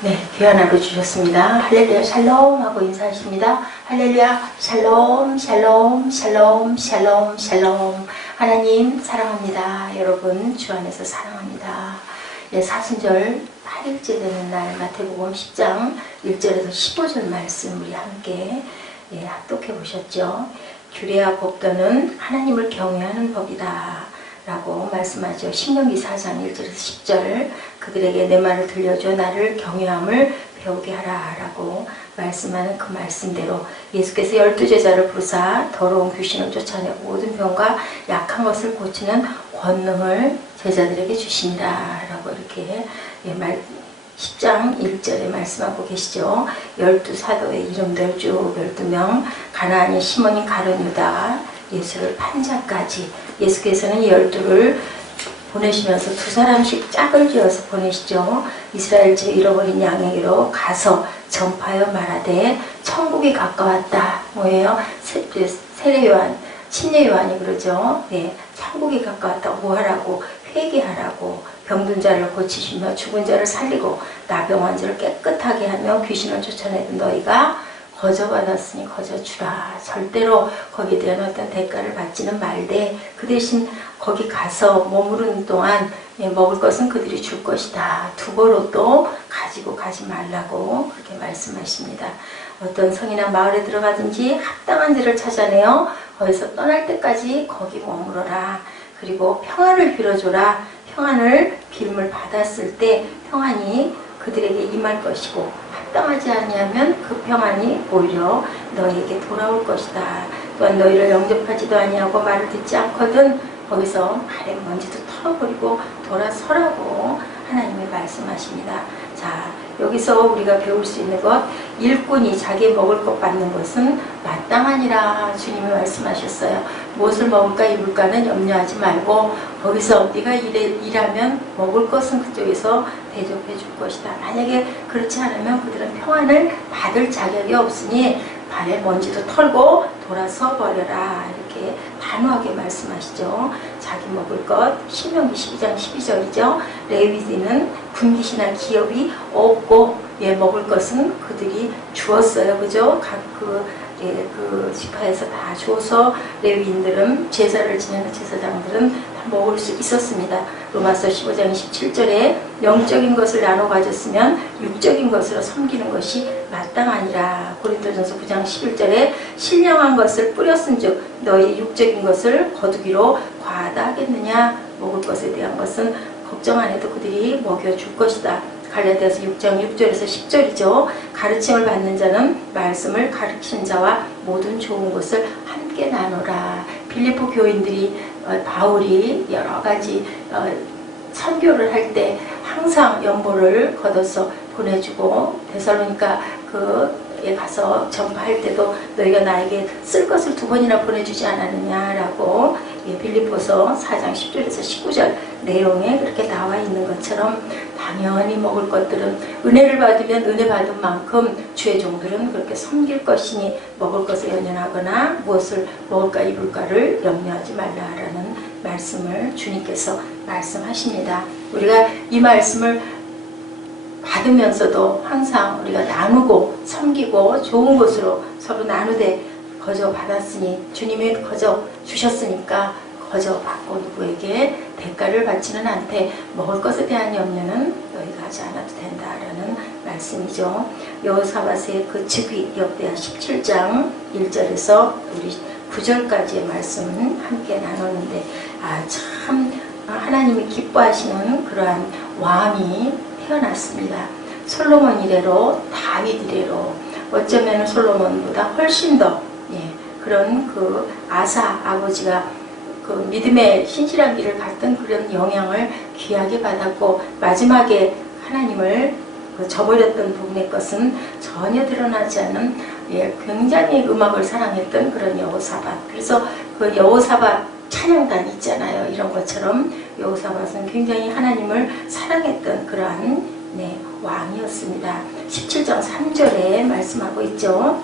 네, 귀한 하루 주셨습니다. 할렐루야 샬롬 하고 인사하십니다. 할렐루야 샬롬 샬롬 샬롬 샬롬 샬롬. 하나님 사랑합니다. 여러분 주 안에서 사랑합니다. 네, 사순절 8일째 되는 날 마태복음 10장 1절에서 15절 말씀 우리 함께 합독해 보셨죠. 규례와 법도는 하나님을 경외하는 법이다 라고 말씀하죠. 신명기 4장 1절에서 10절 그들에게 내 말을 들려줘 나를 경외함을 배우게 하라 라고 말씀하는 그 말씀대로 예수께서 12제자를 부르사 더러운 귀신을 쫓아내고 모든 병과 약한 것을 고치는 권능을 제자들에게 주시니라 라고 이렇게 10장 1절에 말씀하고 계시죠. 12사도의 이름들 쭉 12명 가나안인 시몬인 가룟 유다 예수를 판 자까지 예수께서는 12를 보내시면서 두 사람씩 짝을 지어서 보내시죠. 이스라엘 제 잃어버린 양에게로 가서 전파하여 말하되 천국이 가까웠다. 뭐예요? 세례요한, 침례요한이 그러죠. 네, 천국이 가까웠다. 뭐하라고? 회개하라고. 병든 자를 고치시며 죽은 자를 살리고 나병 환자를 깨끗하게 하며 귀신을 쫓아내던 너희가 거저 받았으니 거저 주라. 절대로 거기에 대한 어떤 대가를 받지는 말되 그 대신 거기 가서 머무르는 동안 먹을 것은 그들이 줄 것이다. 두고로 또 가지고 가지 말라고 그렇게 말씀하십니다. 어떤 성이나 마을에 들어가든지 합당한 데를 찾아내어 거기서 떠날 때까지 거기 머무러라. 그리고 평안을 빌어줘라. 평안을 빌음을 받았을 때 평안이 그들에게 임할 것이고 합당하지 아니하면 그 평안이 오히려 너희에게 돌아올 것이다. 또한 너희를 영접하지도 아니하고 말을 듣지 않거든 거기서 발에 먼지도 털어버리고 돌아서라고 하나님이 말씀하십니다. 자, 여기서 우리가 배울 수 있는 것, 일꾼이 자기 먹을 것 받는 것은 마땅하니라 주님이 말씀하셨어요. 무엇을 먹을까 입을까는 염려하지 말고 거기서 네가 일하면 먹을 것은 그쪽에서 대접해 줄 것이다. 만약에 그렇지 않으면 그들은 평안을 받을 자격이 없으니 발에 먼지도 털고 돌아서 버려라. 이렇게 단호하게 말씀하시죠. 자기 먹을 것, 신명기 12장 12절이죠. 레위인은 분깃이나 기업이 없고 먹을 것은 그들이 주었어요. 그죠? 각 그 지파에서 다 줘서 레위인들은 제사를 지내는 제사장들은 다 먹을 수 있었습니다. 로마서 15장 27절에 영적인 것을 나눠 가졌으면 육적인 것으로 섬기는 것이 마땅하니라. 고린도전서 9장 11절에 신령한 것을 뿌렸은즉 너희 육적인 것을 거두기로 과하다 하겠느냐. 먹을 것에 대한 것은 걱정 안 해도 그들이 먹여줄 것이다. 갈라디아서 6장 6절에서 10절이죠. 가르침을 받는 자는 말씀을 가르치는 자와 모든 좋은 것을 함께 나누라. 빌립보 교인들이 바울이 여러 가지 선교를 할 때 항상 연보를 걷어서 보내주고 데살로니가 에 가서 전파할 때도 너희가 나에게 쓸 것을 2번이나 보내주지 않았느냐라고 빌립보서 4장 10절에서 19절 내용에 그렇게 나와 있는 것처럼 당연히 먹을 것들은 은혜를 받으면 은혜 받은 만큼 주의 종들은 그렇게 섬길 것이니 먹을 것을 연연하거나 무엇을 먹을까 입을까를 염려하지 말라라는 말씀을 주님께서 말씀하십니다. 우리가 이 말씀을 받으면서도 항상 우리가 나누고 섬기고 좋은 것으로 서로 나누되 거저 받았으니 주님이 거저 주셨으니까 거저 받고 누구에게 대가를 받지는 않되 먹을 것에 대한 염려는 너희가 하지 않아도 된다라는 말씀이죠. 여호사밧의 그 즉위 역대하 17장 1절에서 우리 9절까지의 말씀은 함께 나눴는데 참 하나님이 기뻐하시는 그러한 왕이 태어났습니다. 솔로몬 이래로 다윗 이래로 어쩌면 솔로몬보다 훨씬 더 그런 그 아사 아버지가 그 믿음의 신실한 길을 갔던 그런 영향을 귀하게 받았고 마지막에 하나님을 저버렸던 부분의 것은 전혀 드러나지 않은 굉장히 음악을 사랑했던 그런 여호사밧. 그래서 그 여호사밧 찬양단 있잖아요. 이런 것처럼 여호사밧은 굉장히 하나님을 사랑했던 그러한 왕이었습니다. 17장 3절에 말씀하고 있죠.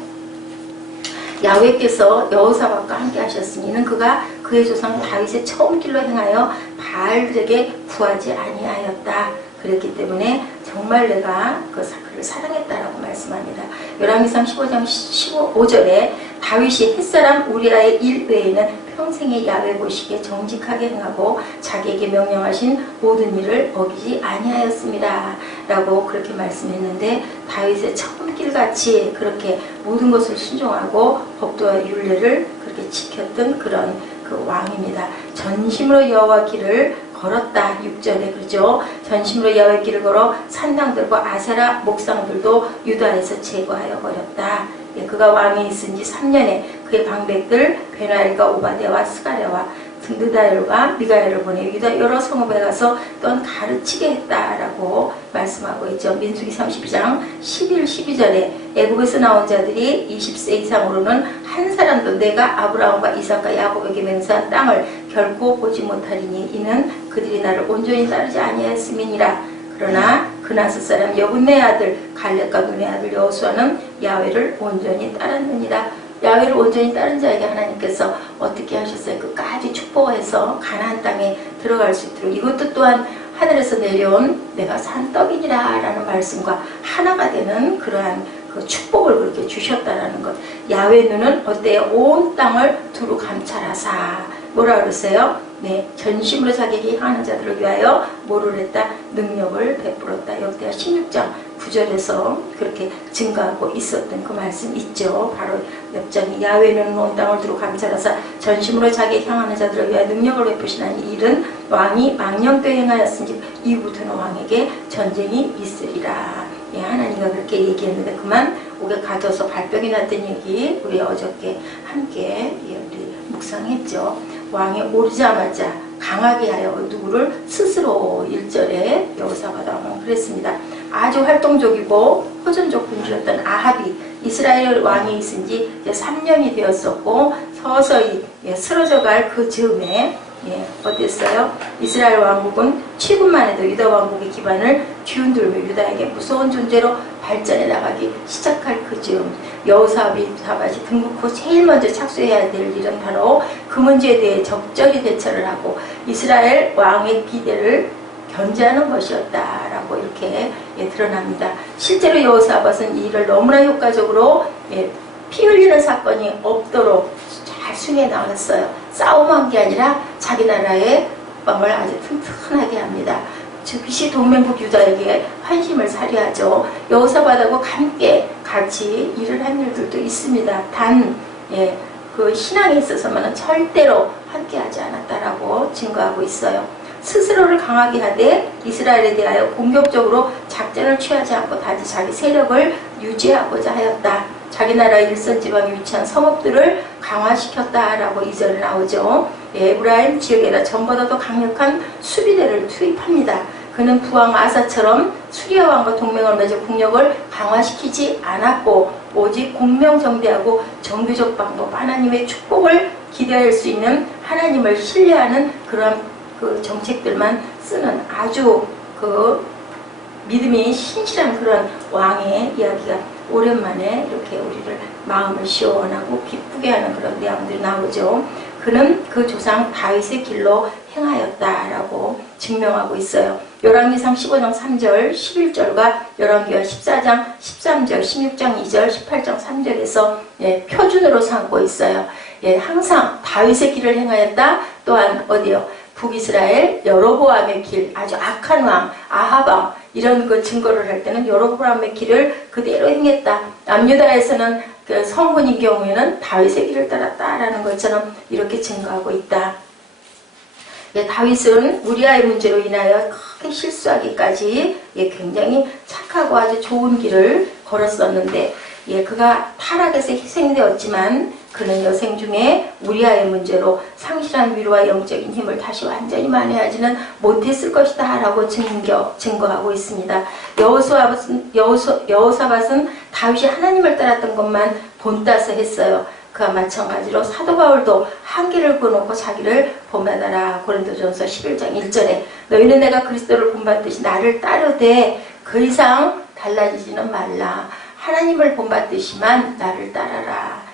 야훼께서 여호사밧과 함께 하셨으니 이는 그가 그의 조상 다윗의 처음 길로 행하여 바알들에게 구하지 아니하였다. 그랬기 때문에 정말 내가 그를 사랑했다라고 말씀합니다. 열왕기상 15장 15절에 다윗이 햇사람 우리아의 일 외에는 평생에 야훼 보시기에 정직하게 행하고 자기에게 명령하신 모든 일을 어기지 아니하였습니다. 라고 그렇게 말씀했는데 다윗의 처음길같이 그렇게 모든 것을 순종하고 법도와 율례를 그렇게 지켰던 그런 그 왕입니다. 전심으로 여호와 길을 걸었다. 6절에 그러죠. 전심으로 여호와 길을 걸어 산당들과 아세라 목상들도 유다에서 제거하여 버렸다. 예, 그가 왕이 있은 지 3년에 그의 방백들 베나엘과 오바댜와 스가랴와 느다엘과 미가엘을 보내 유다 여러 성읍에 가서 넌 가르치게 했다라고 말씀하고 있죠. 민수기 32장 11, 12절에 애국에서 나온 자들이 20세 이상으로는 한 사람도 내가 아브라함과 이삭과 야곱에게 맹세한 땅을 결코 보지 못하리니 이는 그들이 나를 온전히 따르지 아니하였음이니라. 그러나 그나스 사람 여분네 아들 갈렙과 눈의 아들 여호수아는 야훼를 온전히 따랐느니라. 야훼를 온전히 따른 자에게 하나님께서 어떻게 하셨어요? 끝까지 축복해서 가나안 땅에 들어갈 수 있도록 이것도 또한 하늘에서 내려온 내가 산 떡이니라 라는 말씀과 하나가 되는 그러한 그 축복을 그렇게 주셨다라는 것. 야훼 눈은 어때요? 온 땅을 두루 감찰하사 뭐라 그랬어요? 네, 전심으로 자기에게 향하는 자들을 위하여 뭐를 했다? 능력을 베풀었다. 역대하 16장 9절에서 그렇게 증가하고 있었던 그 말씀 있죠. 바로 옆장이 야훼는 온 땅을 두루 감찰하사 전심으로 자기에게 향하는 자들을 위하여 능력을 베푸시나니 일은 왕이 망령때 행하였은지 이후부터는 왕에게 전쟁이 있으리라. 예, 하나님과 그렇게 얘기했는데 그만 옥에 가둬서 발병이 났던 얘기 우리 어저께 함께 우리 묵상했죠. 왕에 오르자마자 강하게 하여 누구를 스스로 1절에 여호사밧 그랬습니다. 아주 활동적이고 호전적 군주였던 아합이 이스라엘 왕이 있은 지 3년이 되었었고 서서히 쓰러져갈 그 즈음에 어땠어요? 이스라엘 왕국은 취군만 해도 유다 왕국의 기반을 뒤흔들며 유다에게 무서운 존재로 발전해 나가기 시작할 그 즈음 여호사밧이 등국 후 제일 먼저 착수해야 될 일은 바로 그 문제에 대해 적절히 대처를 하고 이스라엘 왕의 기대를 견제하는 것이었다라고 이렇게 드러납니다. 실제로 여호사밧은 이 일을 너무나 효과적으로 피 흘리는 사건이 없도록 잘 순회해 나갔어요. 싸움한 게 아니라 자기 나라의 법을 아주 튼튼하게 합니다. 즉시 동맹국 유다에게 환심을 사리하죠. 여호사밧하고 함께 같이 일을 한 일들도 있습니다. 단 그 신앙에 있어서만은 절대로 함께하지 않았다라고 증거하고 있어요. 스스로를 강하게 하되 이스라엘에 대하여 공격적으로 작전을 취하지 않고 단지 자기 세력을 유지하고자 하였다. 자기 나라 일선 지방에 위치한 성읍들을 강화시켰다라고 2절에 나오죠. 에브라임 지역에다 전보다 더 강력한 수비대를 투입합니다. 그는 부왕 아사처럼 수리아 왕과 동맹을 맺어 국력을 강화시키지 않았고 오직 공명정대하고 정교적 방법 하나님의 축복을 기대할 수 있는 하나님을 신뢰하는 그런 그 정책들만 쓰는 아주 그 믿음이 신실한 그런 왕의 이야기가 오랜만에 이렇게 우리를 마음을 시원하고 기쁘게 하는 그런 내용들이 나오죠. 그는 그 조상 다윗의 길로 행하였다라고 증명하고 있어요. 열왕기상 15장 3절 11절과 열왕기하 14장 13절 16장 2절 18장 3절에서 표준으로 삼고 있어요. 항상 다윗의 길을 행하였다. 또한 어디요? 북이스라엘 여로보암의 길, 아주 악한 왕 아합 왕 이런 그 증거를 할 때는 여로보암의 길을 그대로 행했다. 남유다에서는 그 성군인 경우에는 다윗의 길을 따랐다라는 것처럼 이렇게 증거하고 있다. 다윗은 우리아의 문제로 인하여 크게 실수하기까지 굉장히 착하고 아주 좋은 길을 걸었었는데 그가 타락에서 희생되었지만 그는 여생 중에 우리아의 문제로 상실한 위로와 영적인 힘을 다시 완전히 만회하지는 못했을 것이다 라고 증거하고 있습니다. 여호사밧은 다윗이 하나님을 따랐던 것만 본따서 했어요. 그와 마찬가지로 사도 바울도 한계를 그어놓고 자기를 본받아라. 고린도전서 11장 1절에 너희는 내가 그리스도를 본받듯이 나를 따르되 그 이상 달라지지는 말라. 하나님을 본받듯이만 나를 따라라.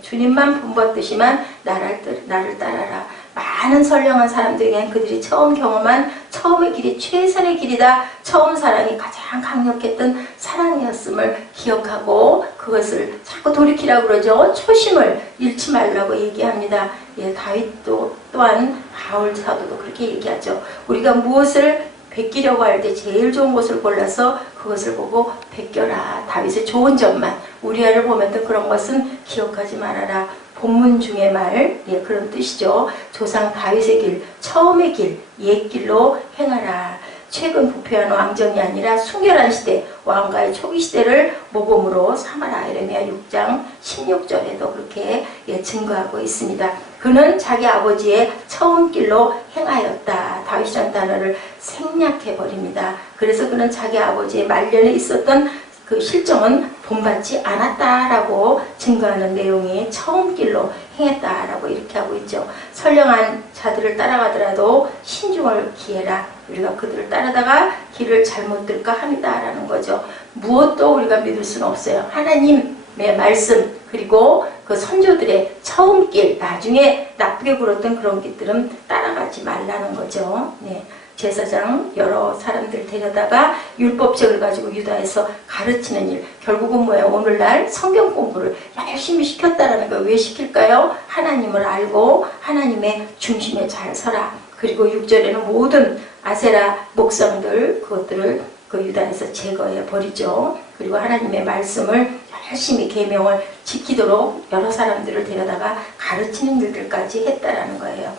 주님만 본받듯이만 나를 따라라. 많은 선량한 사람들에겐 그들이 처음 경험한 첫 처음의 길이 최선의 길이다. 처음 사랑이 가장 강력했던 사랑이었음을 기억하고 그것을 자꾸 돌이키라고 그러죠. 초심을 잃지 말라고 얘기합니다. 예, 다윗도 또한 바울 사도도 그렇게 얘기하죠. 우리가 무엇을 베끼려고 할 때 제일 좋은 것을 골라서 그것을 보고 베껴라. 다윗의 좋은 점만, 우리아를 보면 그런 것은 기억하지 말아라. 본문 중의 말, 예, 그런 뜻이죠. 조상 다윗의 길, 처음의 길, 옛 길로 행하라. 최근 부패한 왕정이 아니라 순결한 시대, 왕가의 초기 시대를 모범으로 삼아라. 예레미야 6장 16절에도 그렇게 증거하고 있습니다. 그는 자기 아버지의 처음 길로 행하였다. 다윗이라는 단어를 생략해버립니다. 그래서 그는 자기 아버지의 말년에 있었던 그 실정은 본받지 않았다라고 증거하는 내용이 처음 길로 행했다라고 이렇게 하고 있죠. 선량한 자들을 따라가더라도 신중을 기해라. 우리가 그들을 따라다가 길을 잘못 들까 합니다라는 거죠. 무엇도 우리가 믿을 수는 없어요. 하나님의 말씀 그리고 그 선조들의 처음 길, 나중에 나쁘게 굴었던 그런 길들은 따라가지 말라는 거죠. 네. 제사장 여러 사람들 데려다가 율법책을 가지고 유다에서 가르치는 일, 결국은 뭐예요? 오늘날 성경 공부를 열심히 시켰다라는 거. 왜 시킬까요? 하나님을 알고 하나님의 중심에 잘 서라. 그리고 6절에는 모든 아세라 목상들 그것들을 그 유다에서 제거해 버리죠. 그리고 하나님의 말씀을 열심히 계명을 지키도록 여러 사람들을 데려다가 가르치는 일들까지 했다라는 거예요.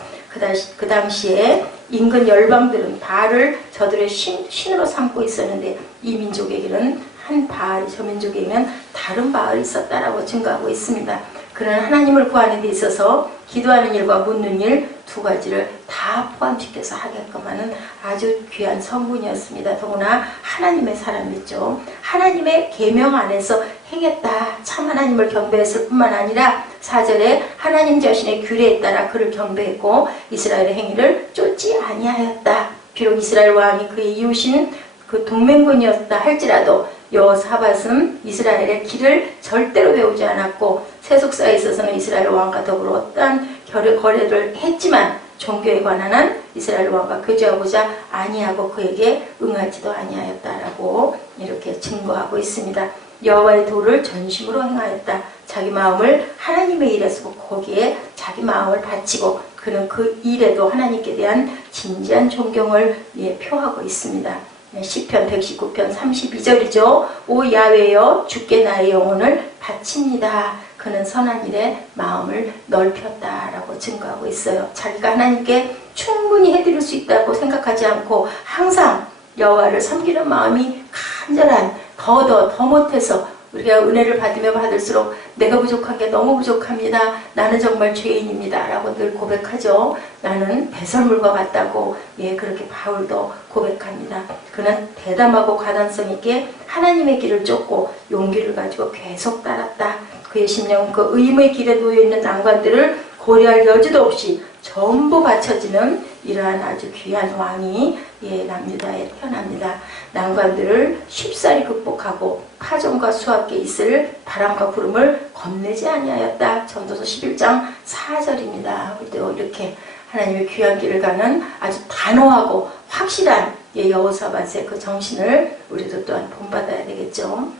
그 당시에 인근 열방들은 바알을 저들의 신으로 삼고 있었는데 이 민족에게는 한 바알이 저 민족에게는 다른 바알이 있었다라고 증거하고 있습니다. 그는 하나님을 구하는 데 있어서 기도하는 일과 묻는 일 두 가지를 다 포함시켜서 하게끔 하는 아주 귀한 성분이었습니다. 더구나 하나님의 사람이었죠. 하나님의 계명 안에서 행했다. 참 하나님을 경배했을 뿐만 아니라 4절에 하나님 자신의 규례에 따라 그를 경배했고 이스라엘의 행위를 쫓지 아니하였다. 비록 이스라엘 왕이 그의 이웃인 그 동맹군이었다 할지라도 여호사밧은 이스라엘의 길을 절대로 배우지 않았고 세속사에 있어서는 이스라엘 왕과 더불어 어떠한 거래를 했지만 종교에 관한 한 이스라엘 왕과 교제하고자 아니하고 그에게 응하지도 아니하였다라고 이렇게 증거하고 있습니다. 여호와의 도를 전심으로 행하였다. 자기 마음을 하나님의 일에 쓰고 거기에 자기 마음을 바치고 그는 그 일에도 하나님께 대한 진지한 존경을 표하고 있습니다. 시편 119편 32절이죠. 오 야훼여 주께 나의 영혼을 바칩니다. 그는 선한 일에 마음을 넓혔다라고 증거하고 있어요. 자기가 하나님께 충분히 해드릴 수 있다고 생각하지 않고 항상 여호와를 섬기는 마음이 간절한 더 못해서 우리가 은혜를 받으면 받을수록 내가 부족한 게 너무 부족합니다. 나는 정말 죄인입니다. 라고 늘 고백하죠. 나는 배설물과 같다고 그렇게 바울도 고백합니다. 그는 대담하고 가단성 있게 하나님의 길을 쫓고 용기를 가지고 계속 따랐다. 그의 심령은 그 의무의 길에 놓여있는 난관들을 고려할 여지도 없이 전부 바쳐지는 이러한 아주 귀한 왕이 남유다에 태어납니다. 난관들을 쉽사리 극복하고 파종과 수확에 있을 바람과 구름을 겁내지 아니하였다. 전도서 11장 4절입니다. 그때 이렇게 하나님의 귀한 길을 가는 아주 단호하고 확실한 여호사밧의 그 정신을 우리도 또한 본받아야 되겠죠.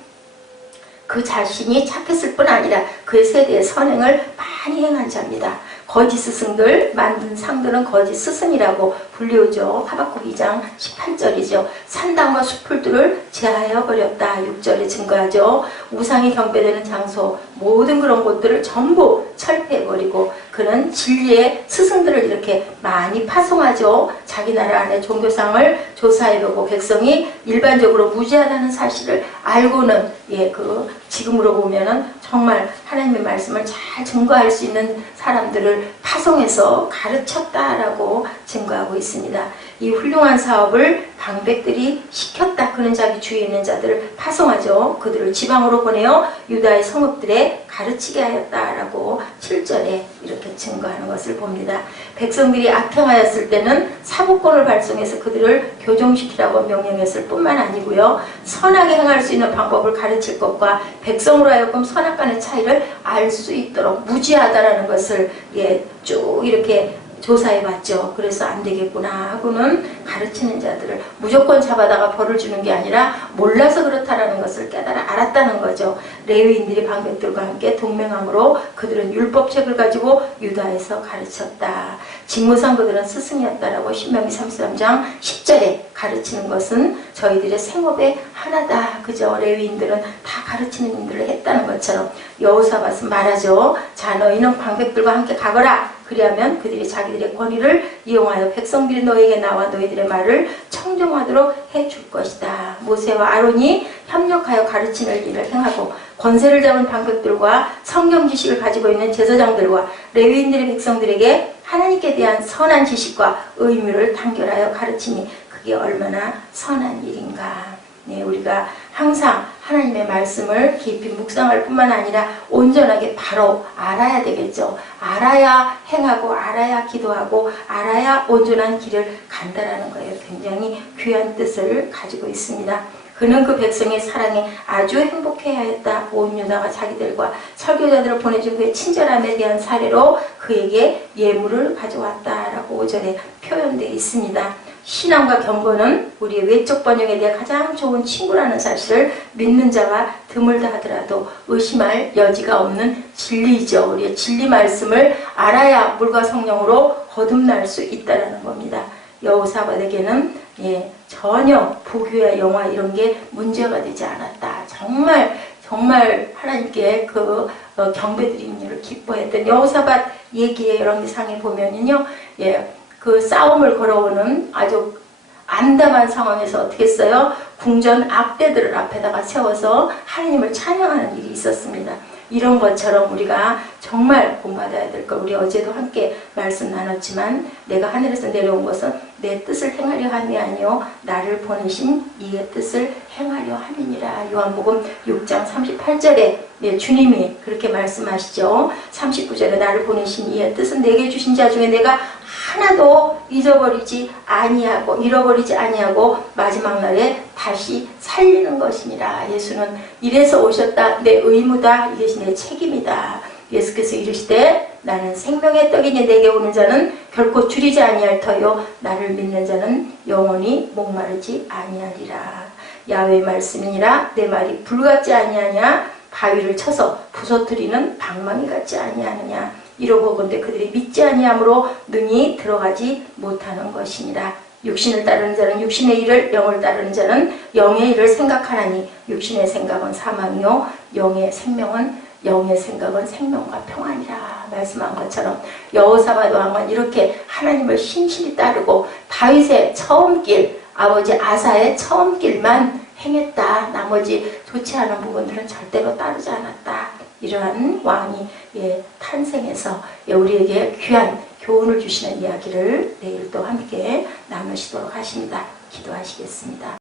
그 자신이 착했을 뿐 아니라 그의 세대의 선행을 많이 행한 자입니다. 거짓 스승들 만든 상들은 거짓 스승이라고 불리우죠. 하박국 2장 18절이죠. 산당과 숲풀들을 제하여 버렸다. 6절에 증거하죠. 우상이 경배되는 장소 모든 그런 곳들을 전부 철폐해버리고 그는 진리의 스승들을 이렇게 많이 파송하죠. 자기 나라 안에 종교상을 조사해보고 백성이 일반적으로 무지하다는 사실을 알고는 지금으로 보면은 정말 하나님의 말씀을 잘 증거할 수 있는 사람들을 파송해서 가르쳤다라고 증거하고 있습니다. 이 훌륭한 사업을 방백들이 시켰다. 그는 자기 주위에 있는 자들을 파송하죠. 그들을 지방으로 보내어 유다의 성읍들에 가르치게 하였다라고 7절에 이렇게 증거하는 것을 봅니다. 백성들이 악행하였을 때는 사법권을 발송해서 그들을 교정시키라고 명령했을 뿐만 아니고요. 선하게 행할 수 있는 방법을 가르칠 것과 백성으로 하여금 선악간의 차이를 알 수 있도록 무지하다라는 것을 쭉 이렇게 조사해봤죠. 그래서 안 되겠구나 하고는 가르치는 자들을 무조건 잡아다가 벌을 주는 게 아니라 몰라서 그렇다라는 것을 깨달아 알았다는 거죠. 레위인들이 방백들과 함께 동맹함으로 그들은 율법책을 가지고 유다에서 가르쳤다. 직무상 그들은 스승이었다라고 신명기 33장 10절에 가르치는 것은 저희들의 생업의 하나다. 그죠? 레위인들은 다 가르치는 일들을 했다는 것처럼 여호사밧은 말하죠. 자, 너희는 방백들과 함께 가거라. 그리하면 그들이 자기들의 권위를 이용하여 백성들이 너에게 나와 너희들의 말을 청정하도록 해줄 것이다. 모세와 아론이 협력하여 가르치는 일을 행하고 권세를 잡은 방백들과 성경 지식을 가지고 있는 제사장들과 레위인들의 백성들에게 하나님께 대한 선한 지식과 의무를 단결하여 가르치니 그게 얼마나 선한 일인가. 네, 우리가 항상 하나님의 말씀을 깊이 묵상할 뿐만 아니라 온전하게 바로 알아야 되겠죠. 알아야 행하고 알아야 기도하고 알아야 온전한 길을 간다라는 거예요. 굉장히 귀한 뜻을 가지고 있습니다. 그는 그 백성의 사랑에 아주 행복해하였다. 온 유다가 자기들과 설교자들을 보내준 그의 친절함에 대한 사례로 그에게 예물을 가져왔다라고 5절에 표현되어 있습니다. 신앙과 경건은 우리의 외적 번영에 대해 가장 좋은 친구라는 사실을 믿는 자가 드물다 하더라도 의심할 여지가 없는 진리죠. 우리의 진리 말씀을 알아야 물과 성령으로 거듭날 수 있다는 겁니다. 여호사밧에게는 전혀 부귀와 영화 이런 게 문제가 되지 않았다. 정말 하나님께 그 경배드리는 일을 기뻐했던 여호사밧 얘기의 열왕기상에 보면은요, 그 싸움을 걸어오는 아주 암담한 상황에서 어떻게 했어요? 궁전 악대들을 앞에다가 세워서 하나님을 찬양하는 일이 있었습니다. 이런 것처럼 우리가 정말 본받아야 될 것. 우리 어제도 함께 말씀 나눴지만 내가 하늘에서 내려온 것은 내 뜻을 행하려 함이 아니요 나를 보내신 이의 뜻을 행하려 함이니라. 요한복음 6장 38절에 주님이 그렇게 말씀하시죠. 39절에 나를 보내신 이의 뜻은 내게 주신 자 중에 내가 하나도 잊어버리지 아니하고 잃어버리지 아니하고 마지막 날에 다시 살리는 것이니라. 예수는 이래서 오셨다. 내 의무다. 이것이 내 책임이다. 예수께서 이르시되 나는 생명의 떡이니 내게 오는 자는 결코 줄이지 아니할 터요 나를 믿는 자는 영원히 목마르지 아니하리라. 야훼의 말씀이니라. 내 말이 불같지 아니하냐 바위를 쳐서 부서뜨리는 방망이 같지 아니하느냐. 이러고 본데 그들이 믿지 아니하므로 눈이 들어가지 못하는 것이니라. 육신을 따르는 자는 육신의 일을, 영을 따르는 자는 영의 일을 생각하나니 육신의 생각은 사망이요 영의 생각은 생명과 평안이라. 말씀한 것처럼 여호사밧 왕은 이렇게 하나님을 신실히 따르고 다윗의 처음 길, 아버지 아사의 처음 길만 행했다. 나머지 좋지 않은 부분들은 절대로 따르지 않았다. 이러한 왕이 탄생해서 우리에게 귀한 교훈을 주시는 이야기를 내일 또 함께 나누시도록 하십니다. 기도하시겠습니다.